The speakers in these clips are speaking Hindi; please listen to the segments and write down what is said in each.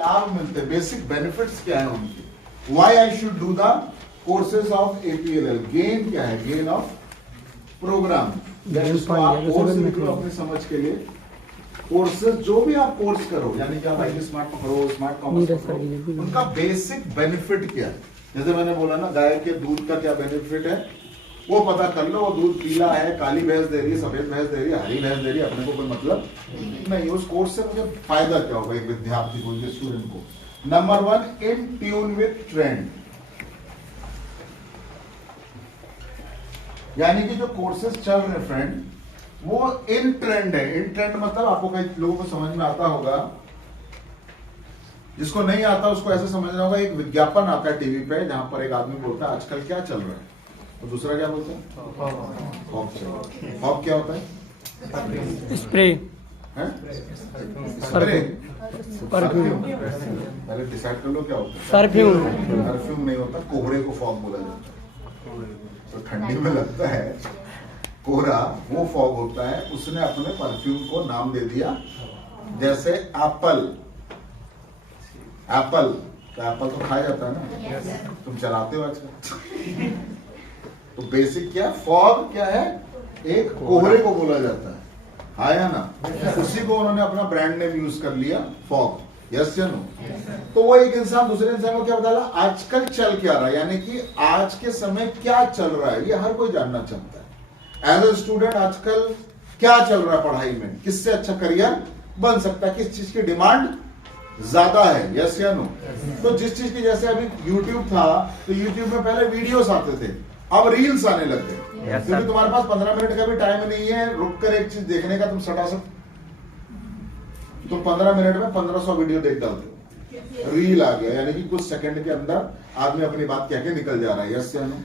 लाभ मिलते हैं, बेसिक बेनिफिट्स क्या है उनके, why I should do the courses of APLL, gain क्या है, गेन ऑफ प्रोग्राम, आप कोर्स लिख लो अपनी समझ के लिए। कोर्सेज जो भी आप कोर्स करो, यानी कि आप IT स्मार्ट पकड़ो, स्मार्ट कॉमर्स पकड़ो, उनका बेसिक बेनिफिट क्या है। जैसे मैंने बोला ना, गाय के दूध का क्या बेनिफिट है वो पता कर लो। वो दूध पीला है, काली भैंस दे रही है, सफेद भैंस दे रही है, हरी भैंस दे रही है, अपने को कोई मतलब नहीं। उस कोर्स से मुझे फायदा क्या होगा एक विद्यार्थी को, एक स्टूडेंट को। Number 1, in tune with trend, यानी कि जो कोर्सेज चल रहे हैं फ्रेंड, वो इन ट्रेंड है। इन ट्रेंड मतलब आपको कई लोगों को समझ में आता होगा, जिसको नहीं आता उसको ऐसे समझना होगा। एक विज्ञापन आता है टीवी पे जहां पर एक आदमी बोलता है आजकल क्या चल रहा है, तो दूसरा क्या बोलता है, फॉग क्या होता है, स्प्रे, स्प्रे, परफ्यूम। पहले डिसाइड कर लो क्या होता है। परफ्यूम, परफ्यूम नहीं होता, कोहरे को फॉग बोला जाता है। तो ठंडी में लगता है कोहरा, वो फॉग होता है। उसने अपने परफ्यूम को नाम दे दिया, जैसे एप्पल। एप्पल तो एप्पल तो खाया जाता है ना, तुम चलाते हो आजकल। तो बेसिक क्या, फॉग क्या है, एक कोहरे को बोला जाता है, आया ना। उसी को उन्होंने अपना ब्रांड नेम यूज कर लिया, फॉग। यस या नो। तो वो एक इंसान दूसरे इंसान को क्या बताया, आजकल चल क्या रहा है, यानी कि आज के समय क्या चल रहा है, ये हर कोई जानना चाहता है। एज ए स्टूडेंट आजकल क्या चल रहा है पढ़ाई में, किससे अच्छा करियर बन सकता है, किस चीज की डिमांड ज्यादा है, यस या नो। तो जिस चीज की, जैसे अभी YouTube था, तो YouTube में पहले वीडियोस आते थे, अब रील्स आने लग गए। क्योंकि तुम्हारे पास 15 मिनट का भी टाइम नहीं है रुक कर एक चीज देखने का, तुम सटासट तुम 15 मिनट में 1500 वीडियो देख डालते हो। रील आ गया, यानी कि कुछ सेकंड के अंदर आदमी अपनी बात कह के निकल जा रहा है, यस या नो।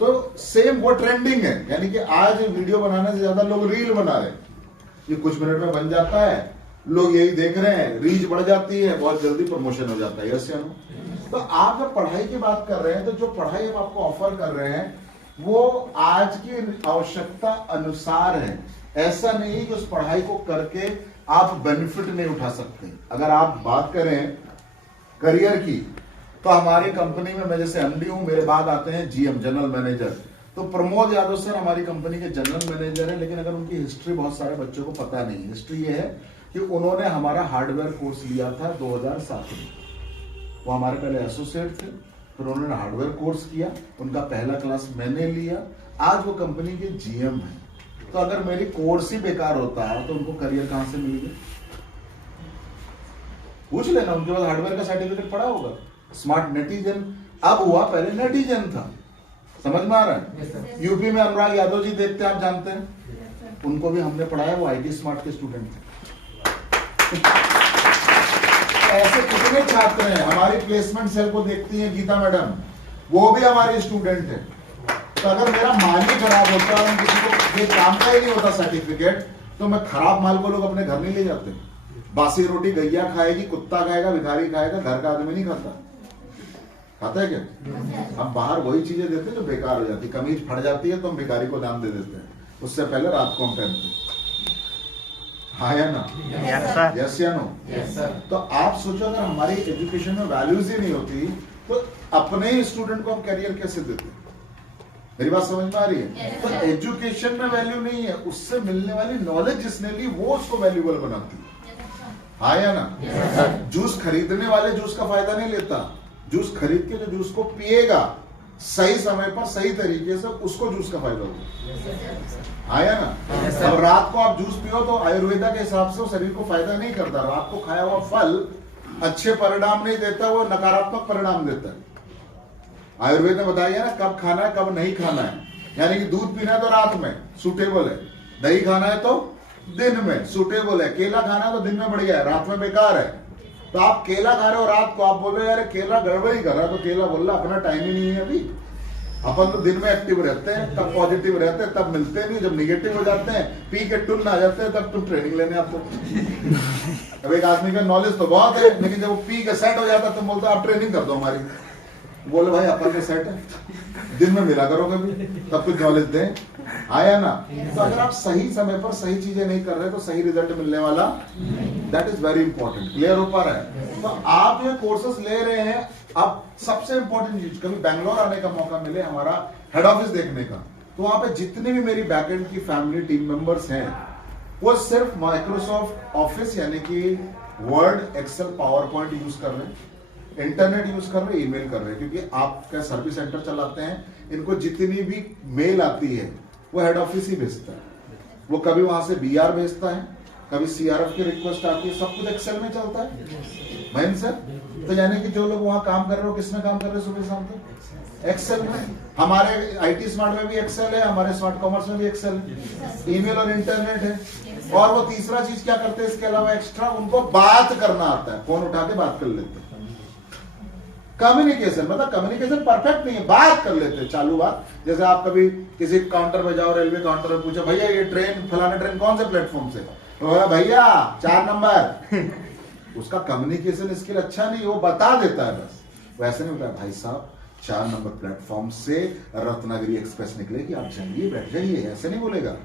तो सेम वो ट्रेंडिंग है, यानी कि आज वीडियो बनाने से ज्यादा लोग रील बना रहे हैं। ये कुछ मिनट में बन जाता है, लोग यही देख रहे हैं, रीच बढ़ जाती है, बहुत जल्दी प्रमोशन हो जाता है, यस या नो। तो आप जब पढ़ाई की बात कर रहे हैं, तो जो पढ़ाई हम आपको ऑफर कर रहे हैं वो आज की आवश्यकता अनुसार है। ऐसा नहीं कि उस पढ़ाई को करके आप बेनिफिट नहीं उठा सकते। अगर आप बात करें करियर की, तो हमारी कंपनी में, मैं जैसे MD हूं, मेरे बाद आते हैं GM, जनरल मैनेजर। तो प्रमोद यादव सर हमारी कंपनी के जनरल मैनेजर है, लेकिन अगर उनकी हिस्ट्री बहुत सारे बच्चों को पता नहीं। हिस्ट्री ये है कि उन्होंने हमारा हार्डवेयर कोर्स लिया था 2007 में। वो हमारे पहले एसोसिएट थे, फिर उन्होंने हार्डवेयर कोर्स किया, उनका पहला क्लास मैंने लिया। आज वो कंपनी के GM है। तो अगर मेरी कोर्स ही बेकार होता है तो उनको करियर कहां से मिलेगी, पूछ लेना। उनके पास हार्डवेयर का सर्टिफिकेट पड़ा होगा। स्मार्ट नेटिजन अब हुआ, पहले नेटिजन था। समझ में आ रहा है। यूपी में अनुराग यादव जी देखते हैं, आप जानते हैं, उनको भी हमने पढ़ाया, वो IT स्मार्ट के स्टूडेंट थे। ऐसे कितने छात्र हैं, हमारी प्लेसमेंट सेल को देखती हैं गीता मैडम, वो भी हमारी स्टूडेंट है। तो अगर मेरा माल ही खराब होता है, किसी को ये काम का ही नहीं होता सर्टिफिकेट, तो मैं खराब माल को लोग अपने घर नहीं ले जाते। बासी रोटी गैया खाएगी, कुत्ता खाएगा, भिखारी खाएगा, घर का आदमी नहीं खाता। खाता है क्या? हम बाहर वही चीजें देते हैं जो बेकार हो जाती, कमीज फट जाती है तो हम भिखारी को दाम दे देते हैं, उससे पहले रात को हम पहनते। हाँ या ना? यस या नो? तो आप सोचो, अगर हमारी एजुकेशन में वैल्यूज ही नहीं होती तो अपने ही स्टूडेंट को हम करियर कैसे देते? मेरी बात समझ में आ रही है? तो एजुकेशन में वैल्यू नहीं है, उससे मिलने वाली नॉलेज जिसने ली वो उसको वैल्यूबल बनाती है। हाँ या ना? जूस खरीदने वाले जूस का फायदा नहीं लेता, जूस खरीद के जो जूस को पिएगा सही समय पर सही तरीके से, उसको जूस का फायदा होगा। हाँ या ना? अब रात को आप जूस पियो तो आयुर्वेदा के हिसाब से वो शरीर को फायदा नहीं करता। रात को खाया हुआ फल अच्छे परिणाम नहीं देता, वो नकारात्मक परिणाम देता है। आयुर्वेद में बताया ना कब खाना है कब नहीं खाना है। यानी कि दूध पीना है तो रात में सूटेबल है, दही खाना है तो दिन में सूटेबल है, केला खाना है तो दिन में बढ़िया है, रात में बेकार है। तो आप केला खा रहे हो रात को, आप बोल रहे हो यार केला गड़बड़ी कर रहा है, तो केला बोल रहा अपना टाइम ही नहीं है अभी। अपन तो दिन में एक्टिव रहते हैं, तब पॉजिटिव रहते हैं, तब मिलते नहीं। जब निगेटिव हो जाते हैं, पी के टुन आ जाते हैं, तब तुम ट्रेनिंग लेने आपको। अब एक आदमी का नॉलेज तो बहुत है, लेकिन जब वो पी के सेट हो जाता है तो बोलते आप ट्रेनिंग कर दो हमारी। बोले भाई अपन के सेट है, दिन में मिला करो कभी, तब कुछ नॉलेज दें, आया ना। तो अगर आप सही समय पर सही चीजें नहीं कर रहे तो सही रिजल्ट मिलने वाला, that is very important. Clear हो पा रहा है? तो आप ये कोर्सेस ले रहे हैं। अब सबसे इंपॉर्टेंट चीज, कभी बैंगलोर आने का मौका मिले हमारा हेड ऑफिस देखने का, तो वहां पे जितने भी मेरी बैकएंड की फैमिली टीम मेंबर्स हैं, वो सिर्फ माइक्रोसॉफ्ट ऑफिस यानी कि वर्ड, एक्सेल, पावर पॉइंट यूज कर रहे हैं, इंटरनेट यूज कर रहे हैं, ईमेल कर रहे हैं, क्योंकि आपका सर्विस सेंटर चलाते हैं, इनको जितनी भी मेल आती है वो हेड ऑफिस ही भेजता है। वो कभी वहां से बीआर भेजता है, कभी सीआरएफ की रिक्वेस्ट आती है, सब कुछ एक्सेल में चलता है। महेंद्र सर, तो यानी कि जो लोग वहां काम कर रहे हो, किसमें काम कर रहे हो सुबह शाम तक? एक्सेल में। हमारे आईटी स्मार्ट में भी एक्सेल है, हमारे स्मार्ट कॉमर्स में भी एक्सेल है, ईमेल और इंटरनेट है। और वो तीसरा चीज क्या करते हैं इसके अलावा एक्स्ट्रा, उनको बात करना आता है, फोन उठा के बात कर लेते हैं। कम्युनिकेशन, मतलब कम्युनिकेशन परफेक्ट नहीं है, बात कर लेते हैं, चालू बात। जैसे आप कभी किसी काउंटर पे जाओ, रेलवे काउंटर पे पूछो, भैया ये ट्रेन, फलाना ट्रेन कौन से प्लेटफॉर्म से? तो भैया 4 नंबर। उसका कम्युनिकेशन स्किल अच्छा नहीं, वो बता देता है बस। वैसे नहीं होता, भाई साहब 4 नंबर प्लेटफॉर्म से रत्नागिरी एक्सप्रेस निकलेगी, आप जाइए, बैठ जाइए, ऐसे नहीं बोलेगा।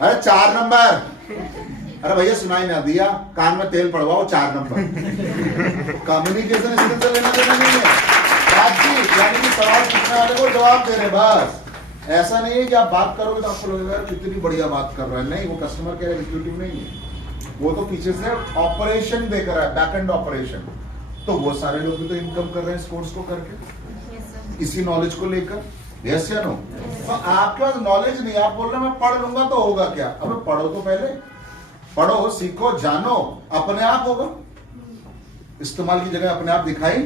अरे 4 नंबर, अरे भैया सुनाई ना दिया, कान में तेल पड़वाओ, 4 नंबर। कम्युनिकेशन स्किल से लेना देना नहीं है, बातचीत, यानी कि सवाल पूछने वाले को जवाब दे रहे बस। ऐसा नहीं है कि आप बात करोगे तो आपको लगेगा कितनी बढ़िया बात कर रहा है, नहीं, वो कस्टमर केयर एग्जीक्यूटिव नहीं है, वो तो पीछे से ऑपरेशन देख रहा है, बैक एंड ऑपरेशन। तो वो सारे लोग भी तो इनकम कर रहे हैं इस कोर्स को करके, इसी नॉलेज को लेकर। यस या नो? तो आपके पास नॉलेज नहीं, आप बोल रहे मैं पढ़ लूंगा तो होगा क्या? अब पढ़ो तो पहले, पढ़ो, सीखो, जानो, अपने आप होगा। इस्तेमाल की जगह अपने आप दिखाई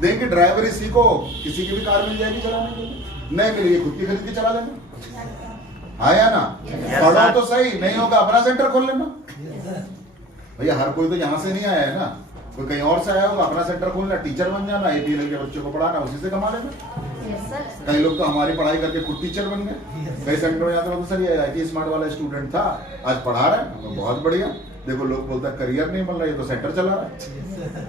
देंगे। ड्राइवरी सीखो, किसी की भी कार मिल जाएगी चलाने के लिए, नहीं मिलेगी खुद की खरीद के चला लेना, आया ना? पढ़ो तो सही, नहीं होगा अपना सेंटर खोल लेना। भैया हर कोई तो यहां से नहीं आया है ना, कोई कहीं और से आया होगा, अपना सेंटर खोलना, टीचर बन जाना, एपीएल के बच्चों को पढ़ाना, उसी से कमा लेना। कई लोग तो हमारी पढ़ाई करके खुद टीचर बन गए। कई सेंटर में जाते हो तो सर ये आईटी स्मार्ट वाला स्टूडेंट था, आज पढ़ा रहा है, तो बहुत बढ़िया। देखो लोग बोलता है करियर नहीं बन रहा, ये तो सेंटर चला रहा है।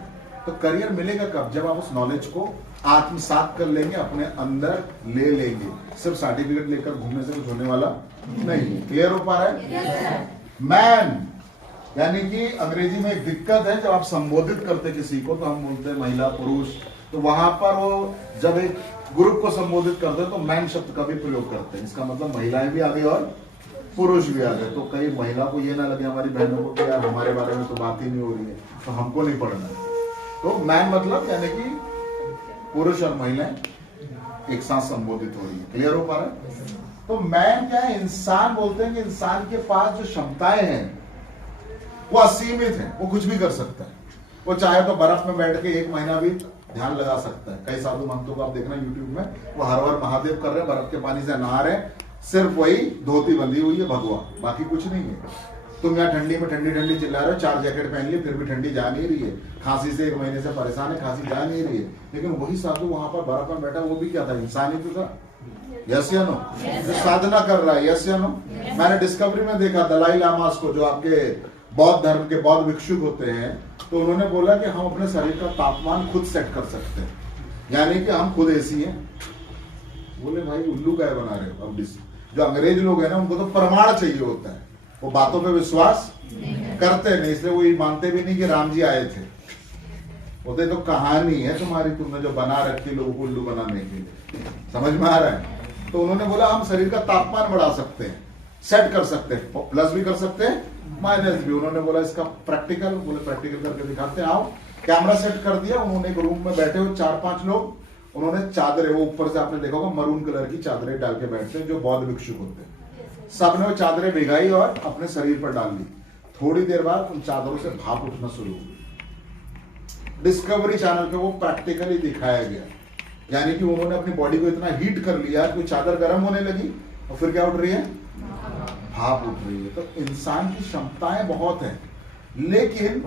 तो करियर मिलेगा कब? जब आप उस नॉलेज को आत्मसात कर लेंगे, अपने अंदर ले लेंगे। सिर्फ सर्टिफिकेट लेकर घूमने से कुछ होने वाला नहीं। क्लियर हो पा रहा है? मैन यानी कि अंग्रेजी में एक दिक्कत है, जब आप संबोधित करते किसी को तो हम बोलते हैं महिला, पुरुष, तो वहां पर वो जब एक ग्रुप को संबोधित करते हैं तो मैन शब्द का भी प्रयोग करते हैं। इसका मतलब महिलाएं भी आ गई और पुरुष भी आ गए। तो कई महिला को ये ना लगे हमारी बहनों को कि यार हमारे बारे में तो बात ही नहीं हो रही है, तो हमको नहीं पढ़ना। तो मैन मतलब यानी कि पुरुष और महिलाएं एक साथ संबोधित हो रही है। क्लियर हो पा रहा है? तो मैन क्या है? इंसान बोलते हैं कि इंसान के पास जो क्षमताएं हैं वो असीमित है, वो कुछ भी कर सकता है। वो चाहे तो बर्फ में बैठ के 1 महीना भी ध्यान लगा सकता है। कई साधु महंतों को आप देखना यूट्यूब में, वो हर बार महादेव कर रहे हैं, बर्फ के पानी से नहा रहे हैं, सिर्फ वही धोती बंधी हुई है भगवा, बाकी कुछ नहीं है। तुम यहाँ ठंडी में ठंडी ठंडी चिल्ला रहे हो, 4 जैकेट पहन लिए, फिर भी ठंडी जा नहीं रही है। खांसी से 1 महीने से परेशान है, खांसी जा नहीं रही है। लेकिन वही साधु वहां पर बर्फ में बैठा, वो भी क्या था? इंसान ही तो था। यस या नो? जो साधना कर रहा है। यस या नो? मैंने डिस्कवरी में देखा दलाई लामास को, जो आपके बौद्ध धर्म के बौद्ध भिक्षुक होते हैं, तो उन्होंने बोला कि हम अपने शरीर का तापमान खुद सेट कर सकते हैं, यानी कि हम खुद एसी हैं। बोले भाई उल्लू काय बना रहे हो? अब जो अंग्रेज लोग हैं ना, उनको तो प्रमाण चाहिए होता है, वो बातों पे विश्वास करते नहीं, इसलिए वो ये मानते भी नहीं कि राम जी आए थे। बोलते तो कहानी है तुम्हारी, तुमने जो बना रखी लोगों को उल्लू बनाने के लिए। समझ में आ रहा है? तो उन्होंने बोला हम शरीर का तापमान बढ़ा सकते हैं, सेट कर सकते हैं, प्लस भी कर सकते हैं, माइनस भी। उन्होंने बोला इसका प्रैक्टिकल, बोले प्रैक्टिकल करके दिखाते हैं, आओ। कैमरा सेट कर दिया, उन्होंने एक रूम में बैठे हुए 4-5 लोग, उन्होंने चादरें, वो ऊपर से आपने देखा होगा मरून कलर की चादरें डाल के बैठते हैं जो बौद्ध भिक्षुक होते हैं। सबने वो चादरें भिगाई और अपने शरीर पर डाल ली। थोड़ी देर बाद उन चादरों से भाप उठना शुरू हुई। डिस्कवरी चैनल पे वो प्रैक्टिकली दिखाया गया, यानी कि उन्होंने अपनी बॉडी को इतना हीट कर लिया कि चादर गर्म होने लगी और फिर क्या उठ रही है? भाप उठ रही है। तो इंसान की क्षमताएं बहुत हैं, लेकिन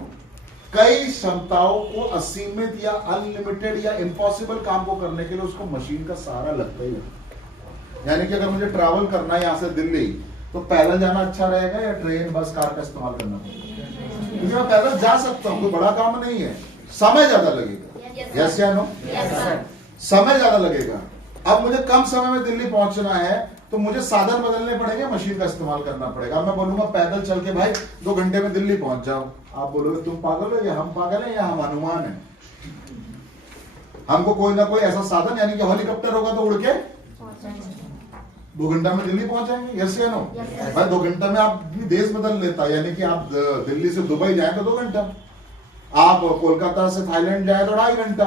कई क्षमताओं को असीमित या अनलिमिटेड या इम्पॉसिबल काम को करने के लिए उसको मशीन का सहारा लगता ही है। यानी कि अगर मुझे ट्रैवल करना है यहाँ से दिल्ली, तो पैदल जाना अच्छा रहेगा या ट्रेन, बस, कार का इस्तेमाल करना पड़ेगा? क्योंकि मैं पैदल जा सकता हूँ, कोई बड़ा काम नहीं है, समय ज्यादा लगेगा। यस या नो? समय ज्यादा लगेगा। अब मुझे कम समय में दिल्ली पहुंचना है तो मुझे साधन बदलने पड़ेंगे, मशीन का इस्तेमाल करना पड़ेगा। अब मैं बोलूंगा पैदल चल के भाई 2 घंटे में दिल्ली पहुंच जाओ, आप बोलोगे तुम पागल हो या हम पागल हैं या हम हनुमान हैं। हमको कोई ना कोई ऐसा साधन, यानी कि हेलीकॉप्टर होगा तो उड़ के 2 घंटा में दिल्ली पहुंच जाएंगे। यस या नो? भाई 2 घंटा में आप भी देश बदल लेता, यानी कि आप दिल्ली से दुबई जाए तो 2 घंटा, आप कोलकाता से थाईलैंड जाए तो 2.5 घंटा,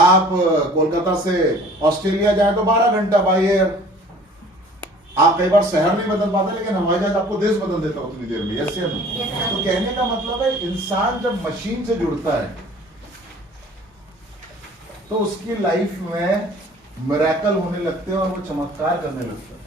आप कोलकाता से ऑस्ट्रेलिया जाए तो 12 घंटा बाई एयर। आप कई बार शहर नहीं बदल पाते, लेकिन हवाई जहाज आपको देश बदल देता उतनी देर में। यस या नो? तो कहने का मतलब है इंसान जब मशीन से जुड़ता है तो उसकी लाइफ में मिरेकल होने लगते हैं और वो चमत्कार करने लगता है।